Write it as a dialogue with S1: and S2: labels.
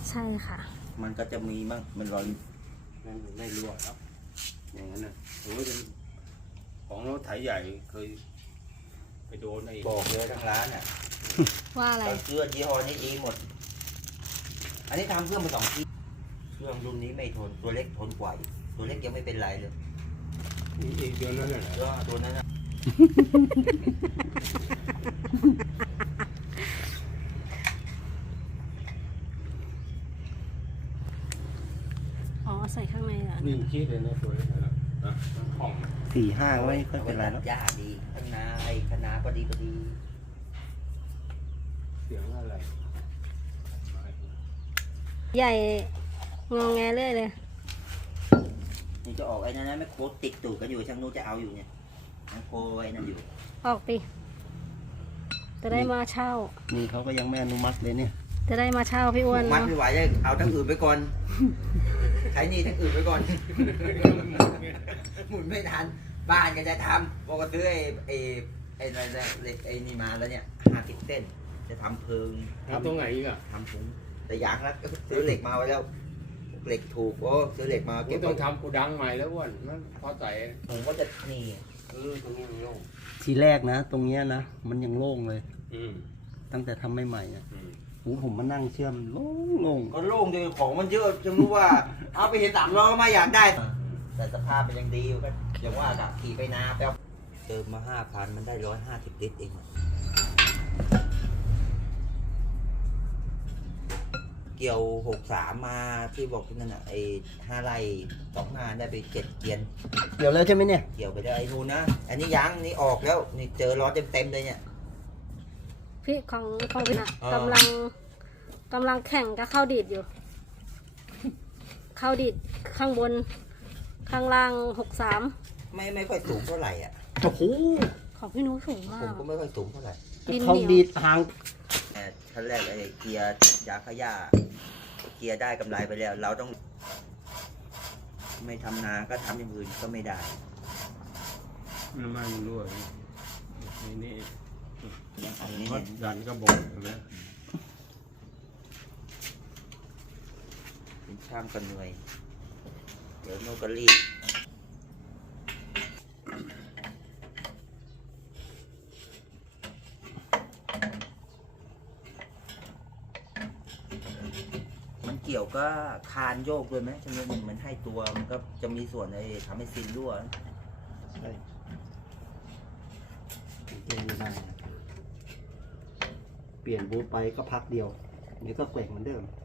S1: ใช่ค่ะ
S2: มันก็จะมีบ้างมันรอย
S3: นั่นไม่รั่วแล้วอย่างนั้นนะโอ้ยเป็นของรถไถใหญ่เคยไปโดนไอ้
S2: บอกเลยทั้งร้านอ่ะ
S1: ว่าอะไร
S2: เครื่องยี่ห้อนี้ดีหมด อันนี้ทำเครื่องมา2 ที่เครื่องรุ่นนี้ไม่ทนตัวเล็กทนกว่าอีกตัวเล็กยังไม่เป็นไรเลย
S3: อีกเดือนนั้นแหละ
S2: ก็ตัวนั้นนะ
S1: อ๋อใส่ข้างในเหรอ
S3: นี่คิดเลยนะตัวนี้นะของ
S2: 4-5ไว้ก็เป็นไรแล้วยาดีข้างในคณะพอดี
S3: เสียงอะไร
S1: ใหญ่งอแงเรื่อยเลย
S2: นี่จะออกไอ้นั่นนะไม่โคตรติดตูดกันอยู่ช่างนู้นจะเอาอยู่เนี่ยยังโคไอ้นั่นอยู่
S1: ออกดิจะได้มาเช่า
S4: นี่เขาก็ยังไม่อนุมัติเลยเนี่ย
S1: จะได้มาเช่าพี่อ้วน
S2: มัด
S1: เนาะ
S2: ไม่ไหวเลยเอาทั้งอื่นไปก่อนใช้หนี่ทั้งอื่นไปก่อน หมุนไม่ทันบ้านก็จะทำบอกว่าซื้อไอ้อะไรเหล็กไอ้นี่มาแล้วเนี่ย50 เส้นจะทำเพิง
S3: ครับตรงไหนอีกอ่ะ
S2: ทำถุงแต่อยากนะซื้อเหล็กมาไว้แล้วเหล็กถูกโอ้ซื้อเหล็กมา
S3: กู
S2: เก็บ
S3: ต้อ
S2: ไว้
S3: งทำกูดังใหม่แล้วอ้วนมันพอใจ
S2: ผมก็จะนี่
S3: ตรงนี้มันโล่ง
S4: ทีแรกนะ ตรงเนี้ยนะ มันยังโล่งเลย
S3: อืม
S4: ตั้งแต่ทำใหม่ๆอ่ะ
S3: อืม
S4: หูผมมานั่งเชื่อมโล่ง
S2: ก็โล่งเลยของมันเยอะจะรู้ว่า เอาไปเห็น3 ล้อก็มาอยากได้ แต่สภาพมันยังดีอยู่ก็อย่างว่ากับขี่ไปนาแป๊บเติมมา 5,000 มันได้150 ลิตรเองเกี่ยว63มาที่บอกที่นั่นอ่ะไอ้5 ไร่2 งานได้ไป7 เกียน
S4: ๆเดี๋ยวแล้วใช่ไหมเนี่ย
S2: เกี่ยวไปได้ไอ้นู่นนะ อันนี้ยังนี่ออกแล้วนี่เจอล้อเต็มเลยเนี่ย
S1: พี่ของพี่น่ะ
S2: อ่า
S1: กำลังแข่งกับข้าวดีดอยู่ข้าวดีดข้างบนข้างล่าง63
S2: ไม่ค่อยสูงเท่าไหร่อ่ะ
S4: โอ้โห
S1: ของพี่นุ้ยสูงมา
S2: ผม
S1: ก
S2: ก็ไม่ค่อยสูงเท่าไหร่
S1: ดิน
S4: เขา
S1: เหนียว
S4: ดีดห่าง
S2: แต่ชั้นแรกไอ้เกียร์ยาขย่าเกียร์ได้กำไรไปแล้ว เราต้อง ไม่ทำนาก็ทำอย่างอื่นก็ไม่ได้
S3: น้ำมันรั่วนี่
S2: อันนี้
S3: ก็
S2: เนี่ย
S3: ดันก็บอกนะ
S2: เป็นช่างก็เหนื่อยเดี๋ยวโนก็รีบมันเกี่ยวก็คานโยกด้วยไหมใช่ไหมมันให้ตัวมันก็จะมีส่วนในทำให้ซินรั่ว
S4: ใช่เล่นไม่ได้นะเปลี่ยนบูทไปก็พักเดียวเดี๋ยวก็แกว่งเหมือนเดิม